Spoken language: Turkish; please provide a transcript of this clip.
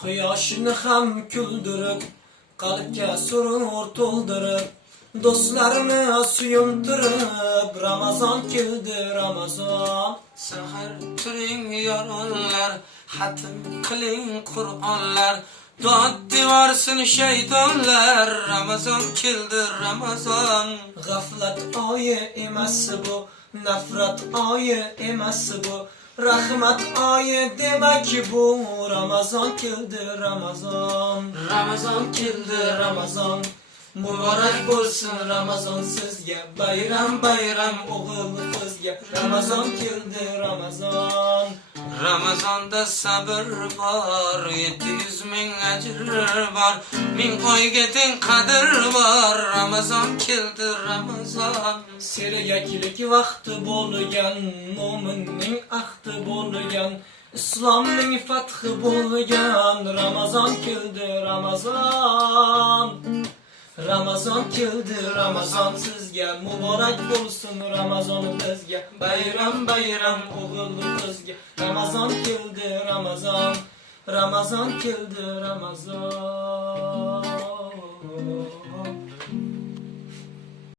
Quyoshni ham kuldirib, qalbga surur to'ldirib, do'stlarni suyuntirib, Ramazon keldi, Ramazon. Sahar turing yoronlar, hatim qiling Qur'onlar, dod devorsin shaytonlar, Ramazon keldi, Ramazon. G'aflat oyi emas bu, nafrat oyi emas bu, rahmat oyi demak bu, Ramazon keldi, Ramazon. Ramazon keldi, Ramazon Muborak bo'lsin Ramazon sizga bayram bayram o'g'il qizga Ramazon keldi Ramazon Ramazonda sabr bor, 700 ming ajr bor, ming oyga teng qadr bor. Ramazon keldi, Ramazon. Sergaklik vaqti bo'lgan mo'minning ahdi bo'lgan islomning fathi bo'lgan Ramazon keldi Ramazon Ramazon keldi Ramazon sizga muborak bo'lsin. Ramazon bizga bayram bayram o'g'il qizga. Ramazon keldi Ramazon Ramazon keldi Ramazon